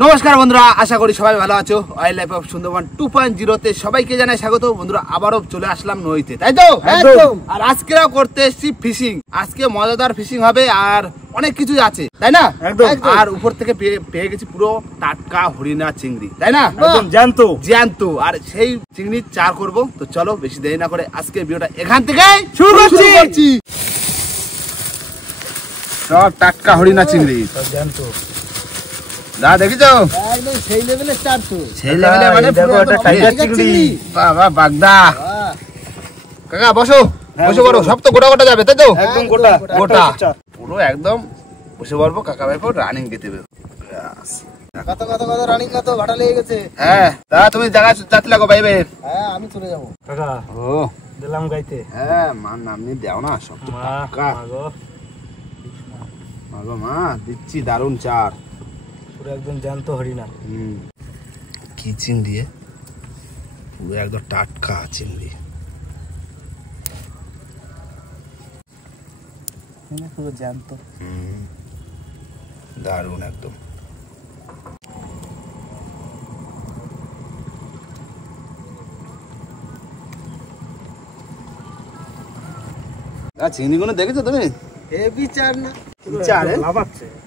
নমস্কার বন্ধুরা, আশা করি সবাই ভালো আছো। ওয়াইল্ড লাইফ অফ সুন্দরবন 2.0 তে সবাইকে জানাই স্বাগত। বন্ধুরা আবারও চলে আসলাম নদীতে, তাই তো? আর আজকেও করতে এসেছি ফিশিং। আজকে মজাদার ফিশিং হবে আর অনেক কিছুই আছে, তাই না? আর উপর থেকে পেয়ে গেছি পুরো টাটকা হরিণা চিংড়ি, তাই না? একদম জ্যান্ত। আর সেই চিংড়ি চার করব। তো চলো বেশি দেরি না করে আজকে ভিডিওটা এখান থেকে শুরু করছি। সব টাটকা হরিণা চিংড়ি জ্যান্ত। দা দেখিছো? একদম সেই লেভেলে স্টার্ট তো। সেই লেভেলে মানে দেখো এটা টাইগার চিংড়ি। বাবা বাগদা। কাকা বসো, বসে পড়ো। সব তো গোটা গোটা যাবে, তাই তো? একদম গোটা গোটা পুরো একদম বসে পড়বো। কাকা ভাই পর রানিং দিতে হবে। কত রানিং কত ভাটা লেগে গেছে। হ্যাঁ দা, তুমি জায়গা যাতে লাগো ভাই ভাই। হ্যাঁ আমি চলে যাব কাকা। ও দিলাম গাইতে। হ্যাঁ মা নামনি দাও না, সব তো টাটকা। মাগো মা দিচ্ছি দারুন চার। পুরো একদম জ্যান্ত হরিণা। কি চিংড়ি? পুরো একদম টাটকা চিংড়ি। পুরো জ্যান্ত। দারুন একদম। চিংড়ি গুলো দেখেছো তুমি? হেভি চার না?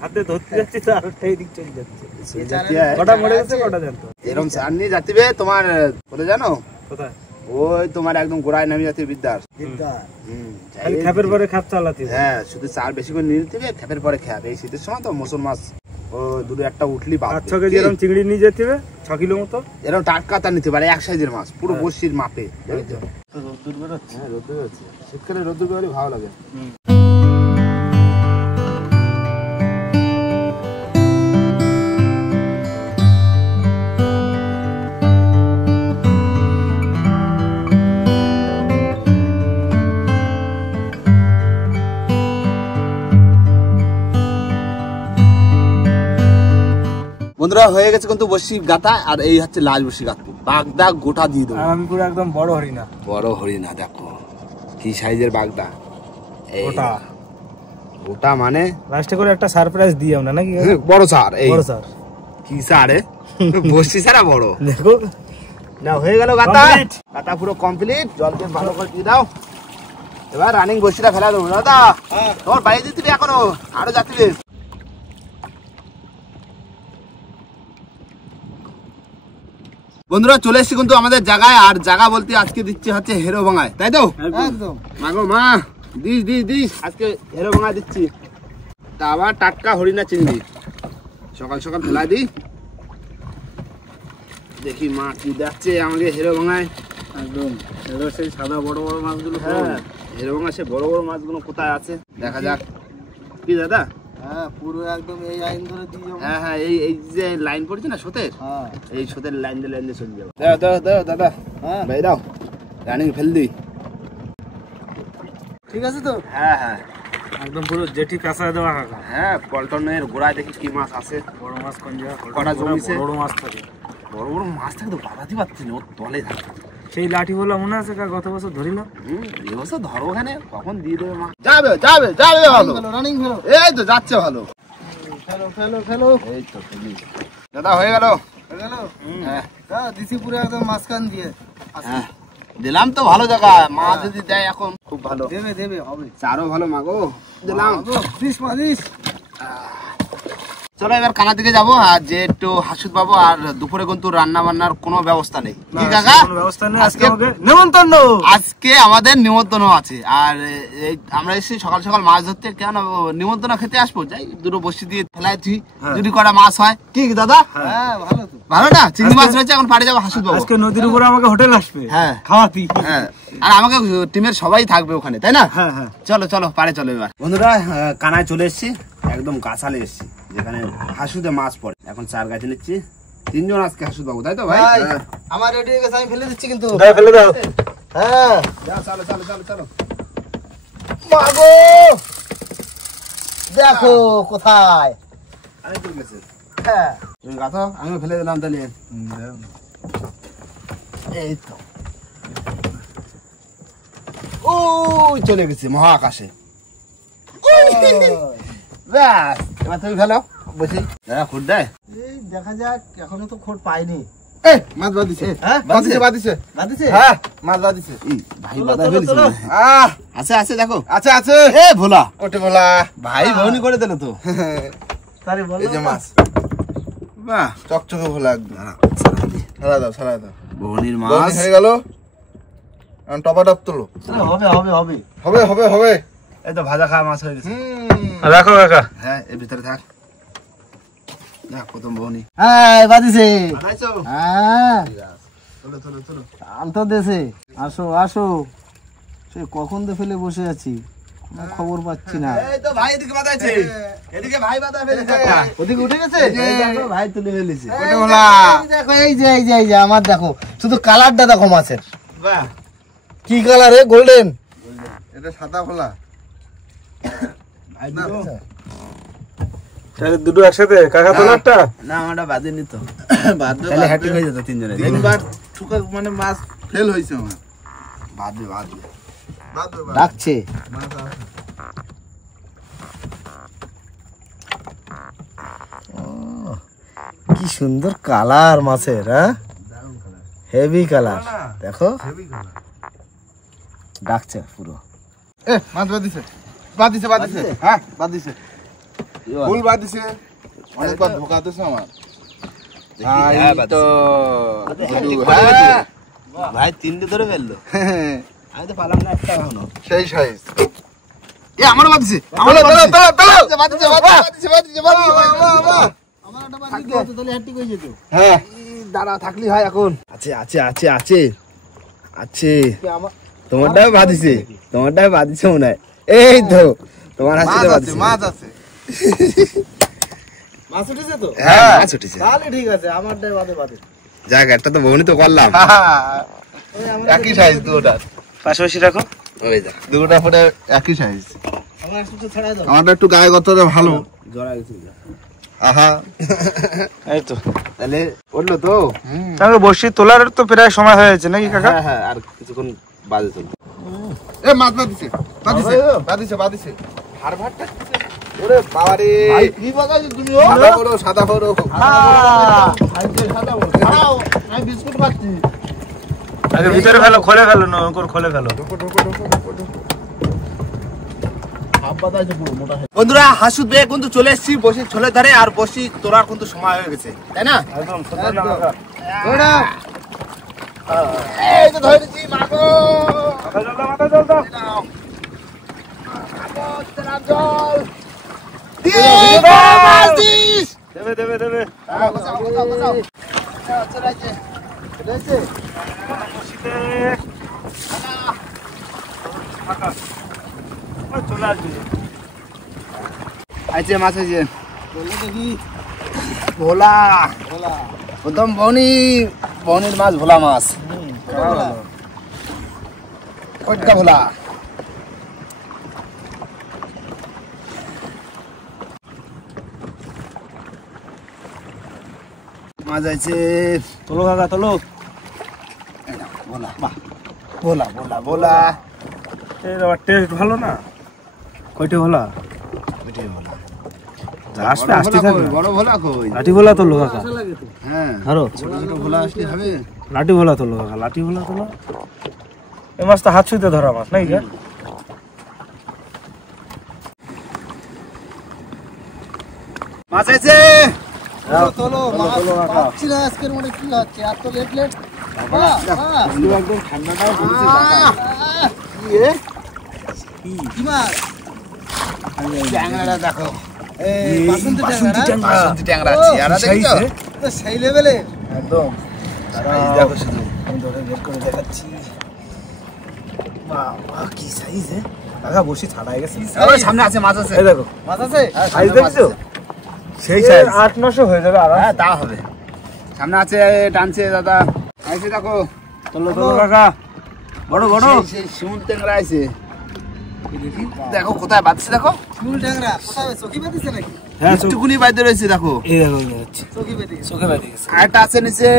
হাতে ধরতে যাচ্ছি তো আর এই দিক চলে যাচ্ছে। কটা মরে গেছে, কটা জ্যান্ত। এরকম চার নিয়ে যাতিবে তোমার কোথায় জানো? কোথায়? ওই তোমার একদম গোড়ায় নামে যাতে বিদ্যার। খালি খ্যাপের পরে খ্যাপ চালাতে। হ্যাঁ, শুধু চার বেশি করে নিয়ে নিতে হবে, খ্যাপের পরে খ্যাপ। এই শীতের সময় তো মৌসুম মাছ ও দুটো একটা উঠলি বাদ। 5-6 কেজি এরকম চিংড়ি নিয়ে যেতে হবে, 6 কিলো মতো। এরকম টাটকা তার নিতে পারে, এক সাইজের মাছ, পুরো বড়শির মাপে। রোদ্দুর বেরোচ্ছে। হ্যাঁ রোদ্দুর বেরোচ্ছে, শীতকালে রোদ্দুর বেরোলে ভালো লাগে। বন্ধুরা হয়ে গেছে কিন্তু বসি গাতা, আর এই হচ্ছে লাল বসি গাঁথবো। বাগদা গোটা দিয়ে দেবো। আমি পুরো একদম বড় হরিণা। বড় হরিণা দেখো কি সাইজের বাগদা। গোটা গোটা মানে লাস্টে করে একটা সারপ্রাইজ দিও না নাকি? বড় স্যার, এই বড় স্যার কি স্যারে বসি সারা বড়। দেখো না হয়ে গেল গাতা। গাতা পুরো কমপ্লিট। জল দিয়ে ভালো করে দিয়ে দাও। এবার রানিং বসিটা ফেলা দেবো। দাদা তোমার বাইরে দিতে এখনো আরো যাত্রী। বন্ধুরা চলে এসেছি কিন্তু আমাদের জায়গায়। আর জায়গা বলতে আজকে দিচ্ছি হচ্ছে হেরো ভাঙায়, তাই তো? একদম। মাগো মা দিস আজকে হেরো ভাঙায় দিচ্ছি। তা আবার টাটকা হরিণা চিংড়ি সকাল সকাল ফেলা দিই। দেখি মা কি দেখছে আমাকে হেরো ভাঙায়। একদম এগুলো সেই সাদা বড় বড় মাছগুলো। হ্যাঁ হেরো ভাঙা সে বড় বড় মাছগুলো কোথায় আছে দেখা যাক। কি দাদা? হ্যাঁ পুরো একদম এই লাইন ধরে দিয়ে যাবো। হ্যাঁ হ্যাঁ এই যে লাইন পড়ছে না সোতের, হ্যাঁ এই সোতের লাইন দিয়ে চলে যাবো। দাও দাদা। হ্যাঁ ভাই দাও রানিং ফেল দিই। ঠিক আছে তো? হ্যাঁ হ্যাঁ একদম পুরো জেটি কাঁচা দেওয়া কাকা। হ্যাঁ পল্টনের গোড়ায় দেখি কি মাছ আছে। বড় মাছ কোন জায়গা? কটা জমিছে? বড় মাছ থাকে। বড় বড় মাছ থাকে তো বাঁধাতে পারছি না, ওর তলে থাকে। সেই লাঠি বলে মনে আছে কাকা গত বছর ধরিলাম। এই বছর ধরো ওখানে কখন দিয়ে দেবে মা। যাবে ভালো। রানিং ফেলো। এই তো যাচ্ছে ভালো। ফেলো। এই তো দাদা হয়ে গেল। হ্যাঁ দিছি পুরো একদম মাঝখান দিয়ে। হ্যাঁ দিলাম তো ভালো জায়গা। মা যদি দেয় এখন খুব ভালো। দেবে হবে। চারও ভালো মাগো দিলাম। দিস। চলো এবার কানা দিকে যাবো। আর যে একটু হাসুদ পাবো। আর দুপুরে কিন্তু রান্না বান্নার কোনো ব্যবস্থা নেই। কি কাকা? ব্যবস্থা নেই। আজকে নেমন্তন্ন। আজকে আমাদের নিমন্ত্রণ আছে। আর আমরা এসে সকাল সকাল মাছ ধরতে, কেন নিমন্ত্রণ খেতে আসবো। যাই দুটো বসি দিয়ে ফেলাইছি, যদি কটা মাছ হয়। ঠিক দাদা? হ্যাঁ ভালো তো। ভালো না? চিংড়ি মাছ রয়েছে, এখন পাড়ে যাবো হাসুদ পাবো। আজকে নদীর উপরে আমাকে হোটেল আসবে। হ্যাঁ খাওয়াতি। হ্যাঁ আর আমাকে টিমের সবাই থাকবে ওখানে, তাই না? হ্যাঁ চলো পাড়ে চলো। এবার বন্ধুরা কানায় চলে এসেছি, একদম গাছালে এসেছি যেখানে হাসুদে মাছ পড়ে। এখন চার গাছে নিচ্ছি। 3 জন আজকে হাসুদ পাবো, তাই তো ভাই? আমার রেডি হয়ে গেছে, আমি ফেলে দিচ্ছি কিন্তু। ফেলে দাও। হ্যাঁ চলো। মাগো দেখো কোথায়। আরে ঠিক আছে। হ্যাঁ তুমি গাছো, আমিও ফেলে দিলাম তাহলে। এই তো ওই চলে গেছে মহাকাশে। ব্যাস এবার তুমি ফেলো বসি। দাদা খুঁট দেয়। দেখা যাক, এখনো তো খোঁট পাইনি। মাছ বাদিছে, হ্যাঁ বাদিছে বাদিছে বাদিছে। হ্যাঁ মাছ বাদিছে। ভাই বাদা ফেলেছে। আছে আছে দেখো, আছে আছে। এ ভোলা, ওটে ভোলা ভাই বউনি করে দিল তো। তারে বল, এই যে মাছ, বাহ চকচকে ভোলা একদম। ছাড়া দাও ছাড়া দাও, বউনির মাছ হয়ে গেল। এখন টপা টপ তোলো। হবে হবে হবে হবে হবে হবে। এই তো ভাজা খাওয়া মাছ হয়ে গেছে। রাখো কাকা। হ্যাঁ এর ভিতরে থাক। না প্রথম বউনি। হ্যাঁ বাদিছে। বানাইছো? হ্যাঁ চলো চলো চলো। আনতো দেশে। আসো আসো, সে কখন তো ফেলে বসে আছি, কোনো খবর পাচ্ছি না। এই তো ভাই এদিকে বাদাইছে, এদিকে ভাই বাদা ফেলেছে। ওদিকে উঠে গেছে, এই দেখো ভাই তুলে ফেলেছে। ওটে ভোলা, এই দেখো, এই যে এই যে এই যে আমার দেখো, শুধু কালারটা দেখো মাছের, বাহ কি কালার রে, গোল্ডেন। এটা সাদা ভোলা। না তাহলে দুটো একসাথে কাকা তোলারটা? না আমারটা বাদেনি তো, বাদবে তাহলে হ্যাটিং হয়ে যেত তিনজনে। তিনবার ঠুকা মানে মাছ ফেল হইছে আমার। বাদবে বাদবে বাদবে ডাকছে। মাছ আছে। কি সুন্দর কালার মাছের, হ্যাঁ দারুণ কালার, হেভি কালার, দেখো হেভি কালার। ডাকছে পুরো। এ মাছ বাদিছে বাদিছে বাদিছে, হ্যাঁ বাদিছে, ফুল বাদিছে। অনেকবার ধোকা দিছে আমার। এই তো হ্যাঁ ভাই তিনটে ধরে ফেললো, আমি তো পালাম না একটা এখনো। সেই সাইজ। এ আমারও বাদিছে, আমারও বাদিছে বাদিছে বাদিছে বাদিছে বাহ বাহ। আমার একটা বাদি দিও তো, তাহলে হ্যাট্রিক হয়ে যেত। হ্যাঁ দাঁড়া থাকলি হয় এখন। আছে আছে আছে আছে আছে। আমার তোমারটাও বাদিছে, তোমারটাও বাদিছে মনে হয়। এই তো তোমার হাতে বাদিছে। মাছ আছে, মাছ উঠেছে তো? হ্যাঁ মাছ উঠেছে। তাহলে ঠিক আছে, আমারটাই বাদে বাদে। যাক একটা তো বউনি তো করলাম। একই সাইজ দুটোটা, পাশাপাশি রাখো। ওই যা দুটোটা পরে একই সাইজ। আমার একটু ছাড়াই দাও। আমারটা একটু গায়ে গতরে ভালো। জড়া গেছে। আহা এই তো তাহলে উঠলো তো। কাকা বসি তোলার তো প্রায় সময় হয়েছে নাকি কাকা? হ্যাঁ হ্যাঁ আর কিছুক্ষণ বাজে তো। এ মাছ বাদিছে বাদিছে বাদিছে বাদিছে। হাড় ভাড়টা ওরে বাবা রে, ভাই কি বাগাইছো তুমি? ও সাদা বড় সাদা বড়। ভাই যে সাদা বল। খাও, আমি বিস্কুট খাচ্ছি। আগে ভিতরে ফেলো, খোলে ফেলো, নৌকর খোলে ফেলো। বন্ধুরা হাসুদ বে কিন্তু চলে এসেছি বসি ছোলে ধরে, আর বসি তোলার কিন্তু সময় হয়ে গেছে, তাই না? একদম সুন্দর না কাকা? ওরা এই তো ধরেছি মাগো। মাথা জল দাও, মাথা জল দাও। জল দেবে দেবে দেবে। বসিতে কাকা ওই চলে আসবি। আছে মাছ আছে ভোলা। প্রথম বনির মাছ ভোলা মাছ। কয়টা ভোলা? মাছ আছে তোলো কাকা তোলো। ভোলা, বাহ ভোলা ভোলা ভোলা। এর আবার টেস্ট ভালো না। কয়টা হলা? ওইটাই ভোলা। আসলে আসতে থাকবে। বড় ভোলা কই? লাঠি ভোলা তোলো কাকা। হ্যাঁ ধরো ছোট ছোট ভোলা আসলে হবে। লাঠি ভোলা তোলো কাকা, লাঠি ভোলা তোলো। এই মাছটা হাত ছুঁতে ধরা মাছ নাকি? মাছ আছে তোলো মাছ পাচ্ছি না আজকের মনে কি হচ্ছে, এত লেট লেট। একদম ঠান্ডাটাও পড়েছে। কি মাছ? ট্যাংরাটা দেখো। এই বাসন্তী ট্যাংরা। বাসন্তী ট্যাংরা আছে। আর দেখছো? তো সেই লেভেলে একদম সাইজ দেখো শুধু। আমি ধরে বের করে দেখাচ্ছি। বাবা কি সাইজ হে, কাকা বসি ছাড়াই গেছে। আরে সামনে আছে মাছ আছে। এই দেখো মাছ আছে? সাইজ দেখছো? সেই সাইজ। 8-900 হয়ে যাবে আরাম। হ্যাঁ তা হবে। সামনে আছে টানছে দাদা। আইছে দেখো। তোলো তোলো কাকা। বড় বড় সেই শিমুল ট্যাংরা আছে। দেখো কোথায় বাঁধছে দেখো। ফুল ট্যাংরা কোথায় চকি বেঁধেছে নাকি? হ্যাঁ একটুকুনি বাইতে রয়েছে দেখো। এই দেখো এই হচ্ছে চকি বেঁধে গেছে। চোখে বেঁধে গেছে। আরেকটা আছে নিচে।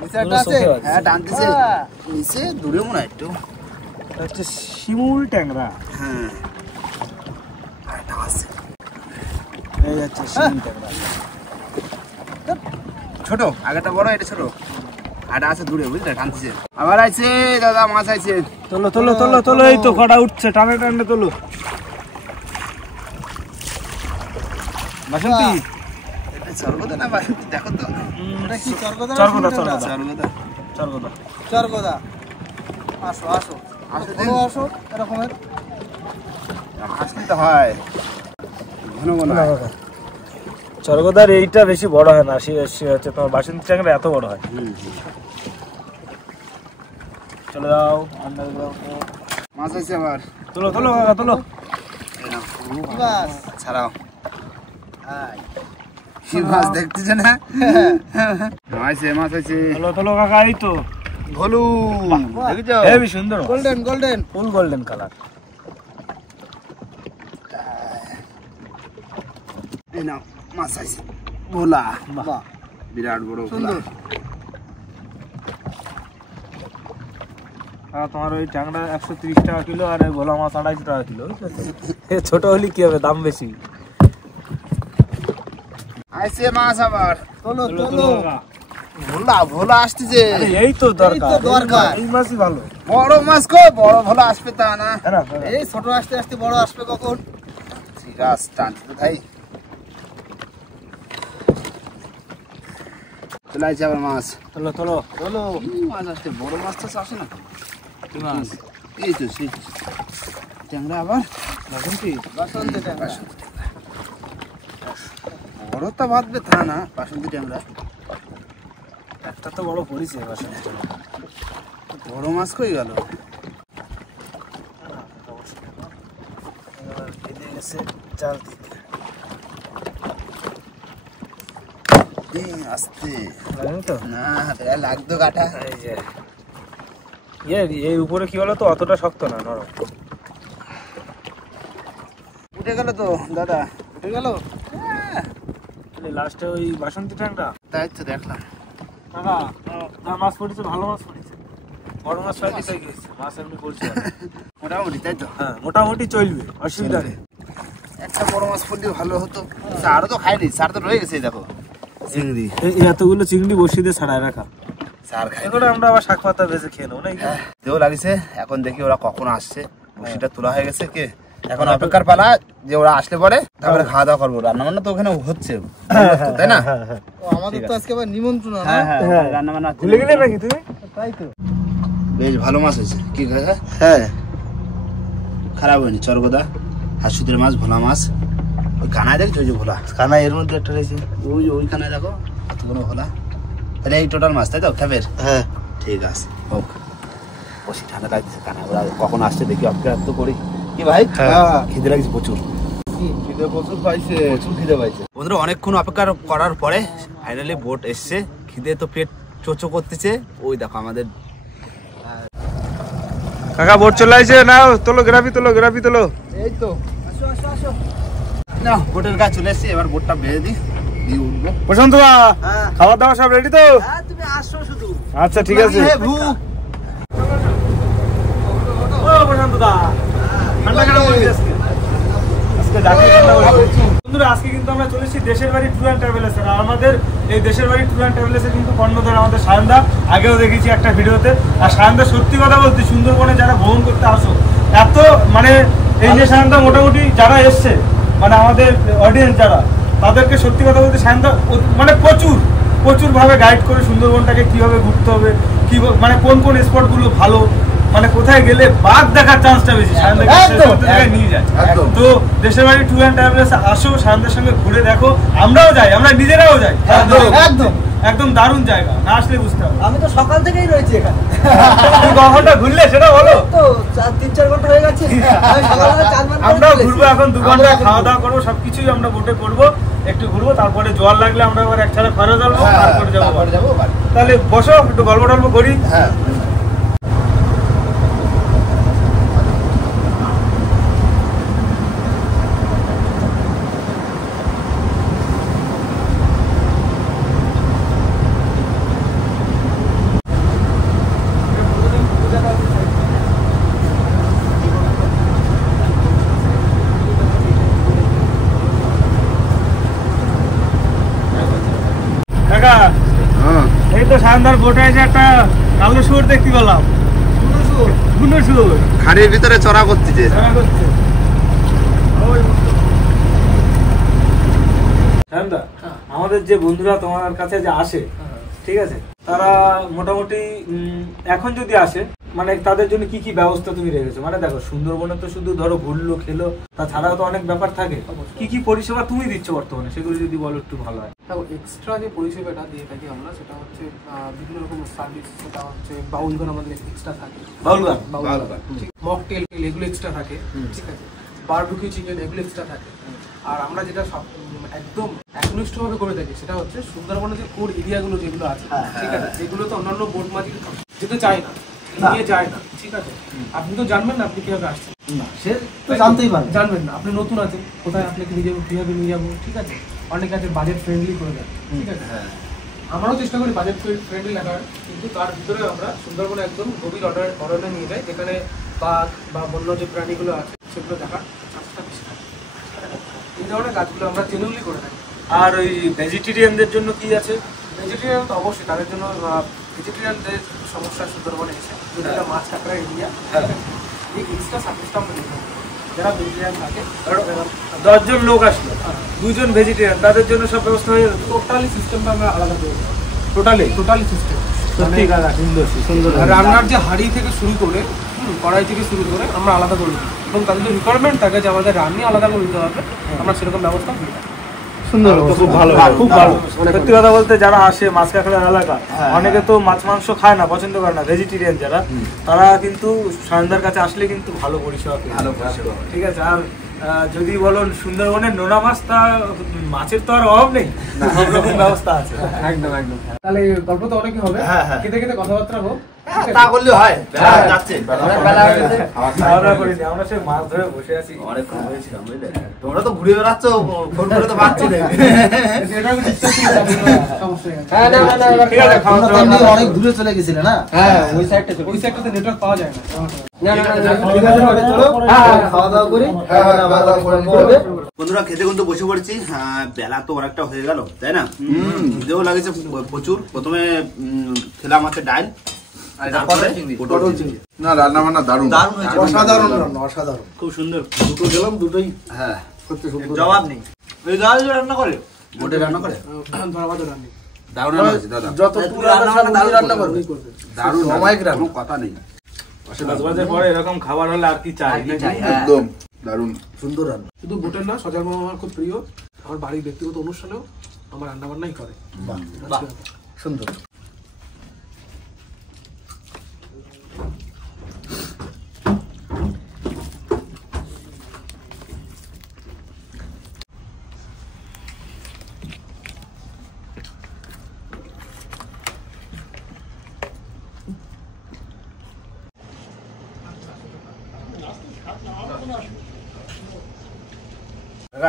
নিচে একটা আছে? চোখে বাঁধছে। হ্যাঁ টানতেছে। হ্যাঁ। নিচে দূরে মনে হয় একটু। এটা হচ্ছে শিমুল ট্যাংরা। হ্যাঁ আরেকটা আছে। এই যাচ্ছে শিমুল ট্যাংরা। ছোট আগেটা বড় এটা ছোট আটা আছে দূরে বুঝলে টানতেছে আবার আইছে দাদা মাছ আইছে তোলো তোলো তোলো তোলো এই তো কটা উঠছে টানে টানে তোলো বাসন্তী এটা চরগদা না বাসন্তী দেখো তো এটা কি চরগদা চরগদা চরগদা চরগদা চরগদা চরগদা আসো আসো আসো বড় আসো এরকমের আসলে তো হয় ঘন ঘন হয়। চরগদার এইটা বেশি বড় হয় না সে হচ্ছে তোমার বাসন্তী ট্যাংরা এত বড় হয় চলে যাও মাছ আছে আবার তোলো তোলো কাকা তোলো এই নাও। বাস ছাড়াও হাই কি মাছ দেখতেছে না আইছে মাছ আছে তোলো তোলো কাকা এই তো ভলু দেখেছো হেবি সুন্দর গোল্ডেন গোল্ডেন ফুল গোল্ডেন কালার এই নাও মাছ আছে ভোলা বাহ বিরাট বড় ভোলা সুন্দর তোমার ওই ট্যাংরা 130 টাকা কিলো আর এই ভোলা মাছ 250 টাকা কিলো ছোট হলে কি হবে দাম বেশি আইছে মাছ আবার তোলো তোলো তোলো তোলো কাকা। ভোলা ভোলা আসতেছে আরে এই তো দরকার এই তো দরকার। এই মাছই ভালো বড় মাছ কো বড় ভোলা আসবে তা না হ্যাঁ না এই ছোট আস্তে আস্তে বড় আসবে কখন ঠিক আছে টানতে তো ভাই চলে আইছে আবার মাছ তোলো তোলো তোলো মাছ আসছে বড় মাছ তো আসে না কি মাছ এই তো সেই ট্যাংরা আবার বাসন্তী বাসন্তী ট্যাংরা বড় তো বাঁধবে তা না বাসন্তী ট্যাংরা একটা তো বড় পড়েছে বাসন্তী ট্যাংরা বড় মাছ কই গেল চাল দিতে আসতে জানি তো না বেড়া লাগতো কাটা এই যে এই উপরে কি বলো তো অতটা শক্ত না নরম উঠে গেল তো দাদা উঠে গেল লাস্টে ওই বাসন্তী ট্যাংরা তাই তো দেখলাম কাকা যা মাছ পড়েছে ভালো মাছ পড়েছে বড় মাছ পাইলে তাই গেছে মাছ এমনি পড়ছে না। মোটামুটি তাই তো হ্যাঁ মোটামুটি চলবে অসুবিধা নেই একটা বড় মাছ পড়লে ভালো হতো সারও তো খাইনি সার তো রয়ে গেছে এই দেখো চিংড়ি এই এতগুলো চিংড়ি বসিয়ে দিয়ে ছাড়ায় রাখা সার খাই এগুলো আমরা আবার শাক পাতা বেঁচে খেয়ে নেবো নাকি দেও লাগিছে এখন দেখি ওরা কখন আসছে বসিটা তোলা হয়ে গেছে কে এখন অপেক্ষার পালা যে ওরা আসলে পরে তারপরে খাওয়া দাওয়া করবো রান্না বান্না তো ওখানে হচ্ছে তাই না ও আমাদের তো আজকে আবার নিমন্ত্রণ না হ্যাঁ রান্না বান্না ভুলে গেলে নাকি তুমি তাই তো বেশ ভালো মাছ হয়েছে কি কাকা হ্যাঁ খারাপ হয়নি চরগদা হাসুদের মাছ ভোলা মাছ ওই কানায় দেখছো ওই যে ভোলা খানা এর মধ্যে একটা রয়েছে ওই ওই কানায় দেখো এতগুলো ভোলা তাহলে এই টোটাল মাছ তাই তো খাবের হ্যাঁ ঠিক আছে হোক বসি ঠান্ডা লাগছে কানা ওরা কখন আসছে দেখি অপেক্ষা তো করি কি ভাই হ্যাঁ। খিদে লাগছে প্রচুর খিদে প্রচুর পাইছে প্রচুর খিদে পাইছে বন্ধুরা অনেকক্ষণ অপেক্ষা করার পরে ফাইনালি বোট এসছে খিদে তো পেট চোচো করতেছে ওই দেখো আমাদের কাকা বোট চলে আসছে না তোলো গ্রাফি তোলো এই তো আসো আসো আসো না বোটের কাছে চলে এসছে এবার বোটটা ভেজে দিই দিয়ে উঠবো প্রশান্ত হ্যাঁ খাওয়া দাওয়া সব রেডি তো হ্যাঁ তুমি আসো শুধু আচ্ছা ঠিক আছে ভু ও প্রশান্ত দা ঠান্ডা কেন পড়েছে আজকে জাতীয় ঠান্ডা পড়েছে বন্ধুরা আজকে কিন্তু আমরা চলে এসেছি দেশের বাড়ি ট্যুর অ্যান্ড ট্রাভেলস আর আমাদের এই দেশের বাড়ি ট্যুর অ্যান্ড ট্রাভেলস এর কিন্তু কর্ণধার আমাদের সায়নদা আগেও দেখেছি একটা ভিডিওতে আর সায়নদা সত্যি কথা বলতে সুন্দরবনে যারা ভ্রমণ করতে আসো এত মানে এই যে সায়নদা মোটামুটি যারা এসছে মানে আমাদের অডিয়েন্স যারা তাদেরকে সত্যি কথা বলতে সায়নদা মানে প্রচুর ভাবে গাইড করে সুন্দরবনটাকে কিভাবে ঘুরতে হবে কি মানে কোন কোন স্পট গুলো ভালো মানে কোথায় গেলে বাঘ দেখার চান্সটা বেশি সায়নদাকে সেই সমস্ত জায়গায় নিয়ে যায় একদম। তো দেশের বাড়ি ট্যুর অ্যান্ড ট্রাভেলস আসো সায়নদার সঙ্গে ঘুরে দেখো আমরাও যাই আমরা নিজেরাও যাই একদম একদম দারুণ জায়গা না আসলে বুঝতে হবে আমি তো সকাল থেকেই রয়েছি এখানে তুমি ক ঘন্টা ঘুরলে সেটা বলো তো 3-4 ঘন্টা হয়ে গেছে আমি সকালবেলা 4 ঘন্টা আমরাও ঘুরবো এখন 2 ঘন্টা খাওয়া দাওয়া করবো সবকিছুই আমরা বোটে করবো একটু ঘুরবো তারপরে জোয়ার লাগলে আমরা আবার একসাথে খরা জ্বালবো তারপরে যাবো তারপরে যাবো বাড়ি। তাহলে বসো একটু গল্প টল্প করি হ্যাঁ কাকা এই তো সায়নদার বোটায় যে একটা কালো শুয়োর দেখতে পেলাম। বুনো শুয়োর খাড়ির ভিতরে চড়া করতেছে। সায়নদা, আমাদের যে বন্ধুরা তোমার কাছে যে আসে, ঠিক আছে, তারা মোটামুটি এখন যদি আসে, মানে তাদের জন্য কি কি ব্যবস্থা তুমি রেখেছো? মানে দেখো, সুন্দরবনে তো শুধু ধরো ঘুরলো খেলো, তাছাড়াও তো অনেক ব্যাপার থাকে। কি কি পরিষেবা তুমি দিচ্ছ বর্তমানে, সেগুলো যদি বলো একটু ভালো হয়। এক্সট্রা যে পরিষেবাটা দিয়ে থাকি আমরা, সেটা হচ্ছে বিভিন্ন রকম সার্ভিস। সেটা হচ্ছে বাউল গান আমাদের এক্সট্রা থাকে, বাউল গান, মকটেল এগুলো এক্সট্রা থাকে, ঠিক আছে, বারবিকিউ চিকেন এগুলো এক্সট্রা থাকে। আর আমরা যেটা সব একদম একনিষ্ঠভাবে করে থাকি, সেটা হচ্ছে সুন্দরবনের যে কোর এরিয়াগুলো যেগুলো আছে, ঠিক আছে, যেগুলো তো অন্যান্য বোট মাঝি যেতে চায় না, নিয়ে যায় না, ঠিক আছে। আপনি তো জানবেন না আপনি কিভাবে আসছেন, সে তো জানতেই পারবে, জানবেন না, আপনি নতুন আছেন, কোথায় আপনাকে নিয়ে যাবো, কিভাবে নিয়ে যাবো, ঠিক আছে। অনেকে আছে বাজেট ফ্রেন্ডলি করে দেয়, ঠিক আছে। আমরাও চেষ্টা করি বাজেট ফ্রেন্ডলি রাখার, কিন্তু তার ভিতরে আমরা সুন্দরবনে একদম গভীর অরণ্যে নিয়ে যাই, যেখানে বাঘ বা বন্য যে প্রাণীগুলো আছে সেগুলো দেখার চান্সটা বেশি থাকে। এই ধরনের কাজগুলো আমরা জেনুইনলি করে থাকি। আর ওই ভেজিটেরিয়ানদের জন্য কি আছে? ভেজিটেরিয়ান তো অবশ্যই, তাদের জন্য ভেজিটেরিয়ানদের সমস্যা সুন্দরবনে এসে, যেটা মাছ কাঁকড়া এরিয়া, এই এক্সট্রা সার্ভিসটা আমরা দিতে হবে। যারা ভেজিটেরিয়ান থাকে, 10 জন লোক আসলো, 2 জন ভেজিটেরিয়ান, তাদের জন্য সব ব্যবস্থা হয়ে যাবে। টোটালি সিস্টেমটা আমরা আলাদা করে দেবো, টোটালি সিস্টেম। সত্যি কাজ সুন্দর। রান্নার যে হাঁড়ি থেকে শুরু করে কড়াই থেকে শুরু করে আমরা আলাদা করে দিই, এবং তাদের যে রিকোয়ারমেন্ট থাকে যে আমাদের রান্না আলাদা করে দিতে হবে, আমরা সেরকম ব্যবস্থা করি। সুন্দর, খুব ভালো, খুব ভালো। সত্যি কথা বলতে, যারা আসে মাছ কাঁকড়ার এলাকা, অনেকে তো মাছ মাংস খায় না, পছন্দ করে না, ভেজিটেরিয়ান যারা, তারা কিন্তু সায়নদার কাছে আসলে কিন্তু ভালো পরিষেবা পাবে, ঠিক আছে। আর যদি বলো সুন্দরবনের নোনা মাছ, তা মাছের তো আর অভাব নেই, সব রকম ব্যবস্থা আছে। একদম। তাহলে গল্প তো অনেকই হবে, খেতে খেতে কথাবার্তা হোক, তা করলে হয়। যাচ্ছে আমরা সে মাছ ধরে বসে আছি, অনেকক্ষণ হয়েছিলাম, বুঝলে? তোমরা তো ঘুরে বেড়াচ্ছ, ফোন করে তো পাচ্ছি না। অনেক দূরে চলে গেছিলে না? ওই সাইডটাতে নেটওয়ার্ক পাওয়া যায় না। বন্ধুরা, খেতে কিন্তু বসে পড়েছি। বেলা তো অনেকটা হয়ে গেল, তাই না? খিদেও লাগেছে প্রচুর। প্রথমে খেলাম আছে ডাল, আর তারপরে পটল চিংড়ি। না, রান্না বান্না দারুণ হয়েছে, অসাধারণ, খুব সুন্দর। দুটো গেলাম, দুটোই হ্যাঁ, সত্যি সুন্দর, জবাব নেই। এই দাদা রান্না করে, বোটে রান্না করে, দারুণ রান্না হয়েছে দাদা। যতটুকু রান্না করবে দারুণ অমায়িক রান্না, কোনো কথা নেই। কক্সবাজার পরে এরকম খাবার হলে আর কি চাই? একদম দারুণ সুন্দর রান্না। শুধু বোটের না, সজার মামা আমার খুব প্রিয়। আমার বাড়ির ব্যক্তিগত অনুষ্ঠানেও আমার রান্না বান্নাই করে। বাহ, সুন্দর।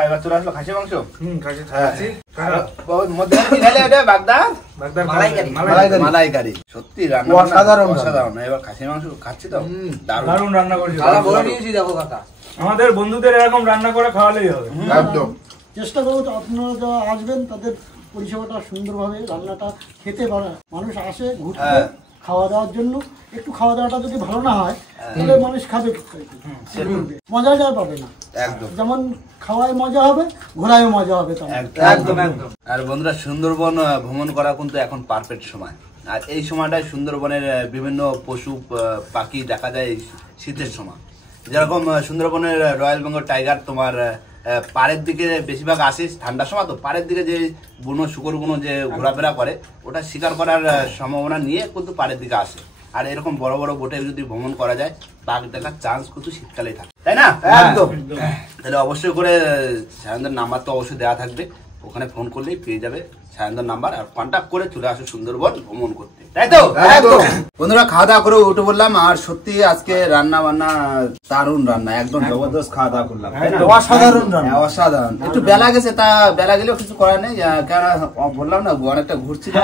এবার চলে আসলো খাসি মাংস। মালাইকারি সত্যি অসাধারণ। এবার খাসি মাংস খাচ্ছি তো, দারুণ রান্না করেছি। আমাদের বন্ধুদের এরকম রান্না করে খাওয়ালেই হবে। একদম। চেষ্টা করবো আপনারা যারা আসবেন তাদের পরিষেবাটা সুন্দরভাবে রান্নাটা খেতে পারে। মানুষ আসে ঘুরতে খাওয়া দাওয়ার জন্য, একটু খাওয়া দাওয়াটা যদি ভালো না হয় তাহলে মানুষ খাবে মজাটা পাবে না। যেমন খাওয়ায় মজা হবে, ঘোরায় মজা হবে। একদম। আর বন্ধুরা, সুন্দরবন ভ্রমণ করা কিন্তু এখন পারফেক্ট সময়। আর এই সময়টায় সুন্দরবনের বিভিন্ন পশু পাখি দেখা যায় শীতের সময়। যেরকম সুন্দরবনের রয়্যাল বেঙ্গল টাইগার তোমার পাড়ের দিকে বেশিরভাগ আসে ঠান্ডার সময়, তো পাড়ের দিকে যে বুনো শুকরগুলো যে ঘোরাফেরা করে, ওটা শিকার করার সম্ভাবনা নিয়ে কিন্তু পাড়ের দিকে আসে। আর এরকম বড় বড় বোটে যদি ভ্রমণ করা যায়, বাঘ দেখার চান্স কিন্তু শীতকালেই থাকে, তাই না? একদম। তাহলে অবশ্যই করে সায়নদার নাম্বার তো অবশ্যই দেওয়া থাকবে, ওখানে ফোন করলেই পেয়ে যাবে সায়নদার নাম্বার, আর কন্ট্যাক্ট করে চলে আসো সুন্দরবন ভ্রমণ করতে, তাই তো? বন্ধুরা, খাওয়া দাওয়া করে উঠে বললাম, আর সত্যি আজকে রান্না বান্না দারুণ রান্না, একদম জবরদস্ত খাওয়া দাওয়া করলাম, অসাধারণ রান্না, অসাধারণ। একটু বেলা গেছে, তা বেলা গেলেও কিছু করার নেই, কেন বললাম না অনেকটা ঘুরছিল,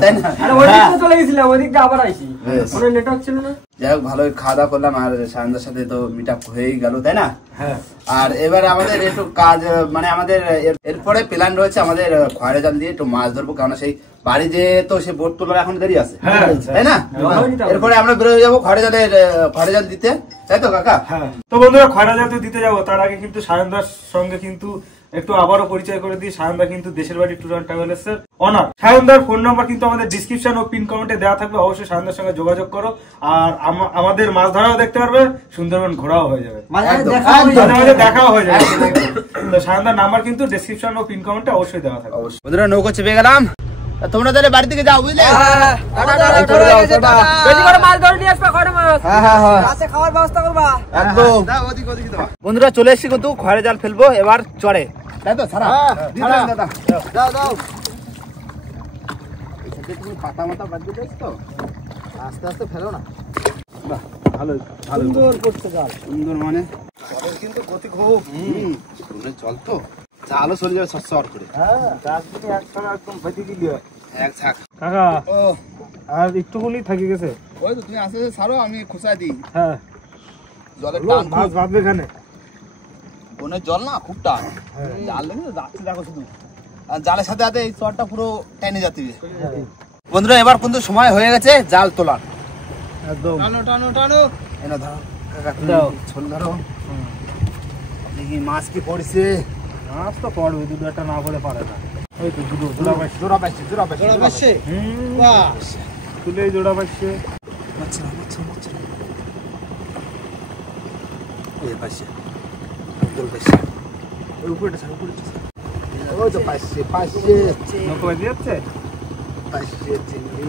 তাই না? আরে ওইদিকে চলে গেছিলাম, ওইদিকে আবার আইছি, কোনো নেটওয়ার্ক ছিল না। যাই হোক ভালোই খাওয়া দাওয়া করলাম আর সায়নদার সাথে তো মিট আপ হয়েই গেল, তাই না? হ্যাঁ। আর এবারে আমাদের একটু কাজ মানে আমাদের এরপরে প্ল্যান রয়েছে আমাদের খয়রা জাল দিয়ে একটু মাছ ধরবো, কারণ সেই বাড়ি যে তো সে বোট তোলার এখন দেরি আছে, তাই না? এরপরে আমরা বেরোয় যাবো খয়রা জাল দিতে, তাই তো কাকা? হ্যাঁ। তো বন্ধুরা খয়রা জাল দিতে যাবো, তার আগে কিন্তু সায়নদার সঙ্গে কিন্তু একটু আবারও পরিচয় করে দিই। সায়নদা কিন্তু দেশের বাড়ি ট্যুর অ্যান্ড ট্রাভেলস এর অনার। সায়নদার ফোন নাম্বার কিন্তু আমাদের ডিসক্রিপশন ও পিন কমেন্টে দেওয়া থাকবে, অবশ্যই সায়নদার সঙ্গে যোগাযোগ করো। আর আমাদের মাছ ধরাও দেখতে পারবে, সুন্দরবন ঘোরাও হয়ে যাবে, দেখাও হয়ে যাবে। তো সায়নদার নাম্বার কিন্তু ডিসক্রিপশন ও পিন কমেন্টে অবশ্যই দেওয়া থাকবে। বন্ধুরা নৌকো চেপে গেলাম, তোমরা তাহলে বাড়ি থেকে যাও, বুঝলে? বন্ধুরা চলে এসেছি কিন্তু খয়রা জাল ফেলবো এবার চড়ে, তাই তো? সারা পাতা মাথা বাজবে তো, আস্তে আস্তে ফেলো না। ভালো সুন্দর করছে জাল, সুন্দর মানে কিন্তু গতি খুব জল তো জালও চলে যাবে সর করে। এক ঝাঁক কাকা ও আর একটুখানি থাকি গেছে। ওই তো তুমি আসতে ছাড়ো, আমি খুঁচা দিই। হ্যাঁ, জলের টান মাছ বাঁধবে এখানে, বনের জল না খুব টান, জাল দেখে যাচ্ছে দেখো শুধু, আর জালের সাথে সাথে এই চরটা পুরো টেনে যাচ্ছে। বন্ধুরা এবার কিন্তু সময় হয়ে গেছে জাল তোলার, একদম টানো টানো টানো। এনে ধরো কাকা, তুমি ছোল ধরো, দেখি মাছ কি পড়ছে। মাছ তো পড়বে, দুটো একটা না করে পারে না। ওই তো দুটো জোড়া পাইছে, জোড়া পাইছে, জোড়া পাইছে, জোড়া পাইছে। তুলে জোড়া পাইছে, আচ্ছা আচ্ছা আচ্ছা, এই পাইছে, জল পাইছে, ওই উপরে ছাড়, উপরে ছাড়। ওই তো পাইছে, পাইছে, নৌকো বাজি যাচ্ছে, পাইছে চিংড়ি,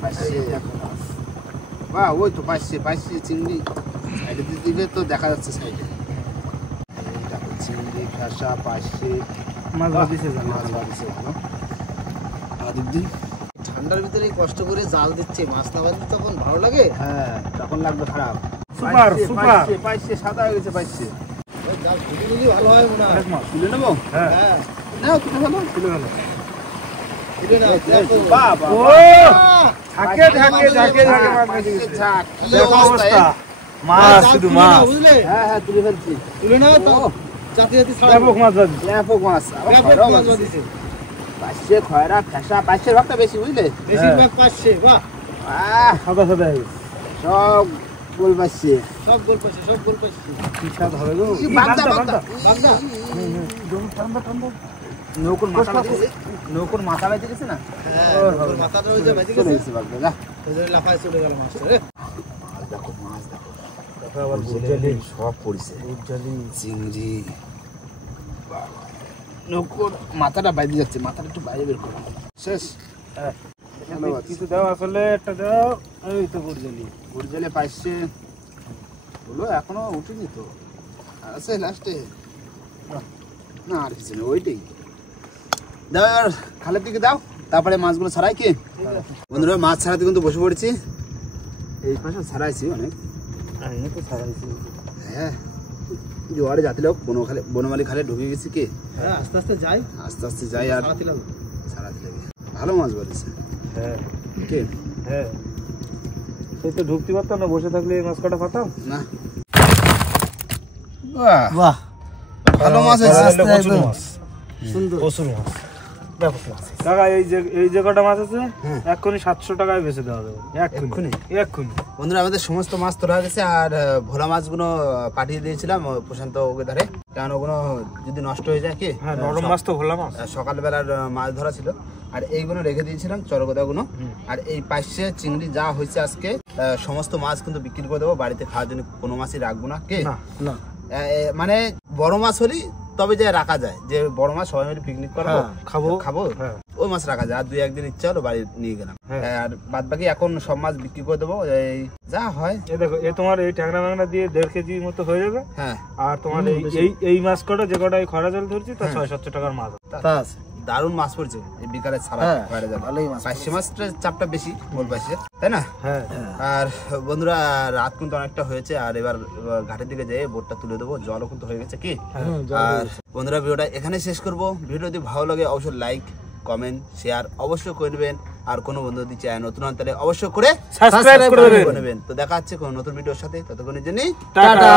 পাইছে মাছ। বাহ, ওই তো পাইছে, পাইছে চিংড়ি। সাইডের দিকে তো দেখা যাচ্ছে, সাইডে দেখো চিংড়ি, ফ্যাসা পাইছে, মাছ বাজিছে, মাছ বাড়ছে ভালো। দিদি ঠান্ডার ভিতরে কষ্ট করে জাল দিচ্ছে, মাছ না বাঁধলে তখন ভালো লাগে। হ্যাঁ, তখন লাগবে খারাপ। সুপার সুপার পাইছে, সাদা হয়ে গেছে, পাইছে। ওই জাল তুলে নিলে ভালো হয় মনে হয়। তুলে নেবো? হ্যাঁ, নাও তুলে ভালো, তুলে গেল। তুলে নাও, দেখো বাবা, ও ঝাঁকে ঝাঁকে ঝাঁকে ঝাঁকে মাছ বাজি গেছে, ঝাঁক, দেখো অবস্থা, মাছ শুধু মাছ। বুঝলে? হ্যাঁ হ্যাঁ, তুলে ফেলছি, তুলে নাও তো, জাতি জাতি ছাড়া ব্যাপক মাছ বাজি, ব্যাপক মাছ, ব্যাপক মাছ বাঁধিছে। পাইছে খয়রা, ফ্যাসা, পাইছে ভাগটা বেশি, বুঝলে? বেশিরভাগ পাচ্ছে, বাহ, সাদা সাদা হয়ে গেছে। সব গোল পাইছে। সব গোল পাচ্ছে, সব গোল পাচ্ছে। কি স্বাদ হবে গো, বাগদা, বাগদা। বাগদা, ঠান্ডা ঠান্ডা। নৌকোর মাথা বেঁধে গেছে, নৌকোর মাথা বেঁধে গেছে না, হ্যাঁ, ওর মাথাটা ওই যে বেজে চলে গেছে, গেছে বাগদা, যা। ওই যে লাফায় চলে গেল মাছটা রে। মাছ দেখো, মাছ দেখো, দেখো আবার বুঝলি সব পড়ছে, বুঝলি চিংড়ি। বাবা, নৌকোর মাথাটা বাইরে যাচ্ছে, মাথাটা একটু বাইরে বের করো, শেষ। হ্যাঁ, কিছু দাও আসলে, একটা দাও। এই তো বুঝলি গুড়জালে পাইছে, হলো এখনো উঠেনি তো, আছে লাস্টে না, আর কিছু নেই, ওইটাই দাও। এবার খালের দিকে দাও, তারপরে মাছগুলো ছাড়াই কি। বন্ধুরা মাছ ছাড়াতে কিন্তু বসে পড়েছি, এই পাশে ছাড়াইছি অনেক। আমি তো ছাড়াইছি। হ্যাঁ, জোয়ারে জাতি লোক বনমালী খালে ঢুকে গেছি কি, হ্যাঁ, আস্তে আস্তে যাই, আস্তে আস্তে যাই আর সারাতে লাগবে। ছাড়াতে লাগে। ভালো মাছ বলেছে হ্যাঁ কে, হ্যাঁ, সেই তো ঢুকতে পারতাম না, বসে থাকলে এই মাছ কাটা পাতাম না। বাহ বাহ, ভালো মাছ হয়েছে, প্রচুর মাছ, সুন্দর প্রচুর মাছ, ব্যাপক মাছ। কাকা এই যে কটা মাছ আছে, এক্ষুনি 700 টাকায় বেচে দেওয়া যাবে, এক্ষুনি এক্ষুনি। বন্ধুরা আমাদের সমস্ত মাছ তোলা গেছে, আর ভোলা মাছগুলো পাঠিয়ে দিয়েছিলাম প্রশান্ত ওকে ধারে, কারণ ওগুলো যদি নষ্ট হয়ে যায় কি। হ্যাঁ, নরম মাছ তো ভোলা মাছ, সকালবেলার মাছ ধরা ছিল, আর এইগুলো রেখে দিয়েছিলাম চরগোদাগুলো। আর এই পাশে চিংড়ি যা হয়েছে আজকে, সমস্ত মাছ কিন্তু বিক্রি করে দেবো, বাড়িতে খাওয়ার জন্য কোনো মাছই রাখবো না কে। না মানে বড় মাছ হলেই তবে যে রাখা যায়, যে বড় মাছ সবাই মিলে পিকনিক করবো, খাবো, ওই মাছ রাখা যায়। আর 2-1 দিন ইচ্ছা হলো বাড়ি নিয়ে গেলাম, আর বাদ বাকি এখন সব মাছ বিক্রি করে দেবো, এই যা হয়। এই দেখো, এই তোমার এই ট্যাংরা ম্যাংরা দিয়ে 1.5 কেজি মতো হয়ে যাবে। হ্যাঁ, আর তোমার এই মাছ কটা যে কটা এই খরা জল ধরছি, তা 600-700 টাকার মাছ। দারুণ মাছ পড়ছে এই বিকালে ছাড়া, ভালোই মাছ। পাইছে মাছটার চাপটা বেশি গোল পাইছে, তাই না? হ্যাঁ। আর বন্ধুরা রাত কিন্তু অনেকটা হয়েছে, আর এবার ঘাটের দিকে যেয়ে বোটটা তুলে দেবো, জলও কিন্তু হয়ে গেছে কি। আর বন্ধুরা ভিডিওটা এখানে শেষ করবো। ভিডিও যদি ভালো লাগে অবশ্যই লাইক, কমেন্ট, শেয়ার অবশ্যই করবেন। আর কোনো বন্ধু যদি চ্যানেল নতুন হন তাহলে অবশ্যই করে সাবস্ক্রাইব করে দেবেন। নেবেন। তো দেখা হচ্ছে কোনো নতুন ভিডিওর সাথে, ততক্ষণের জন্য টাটা।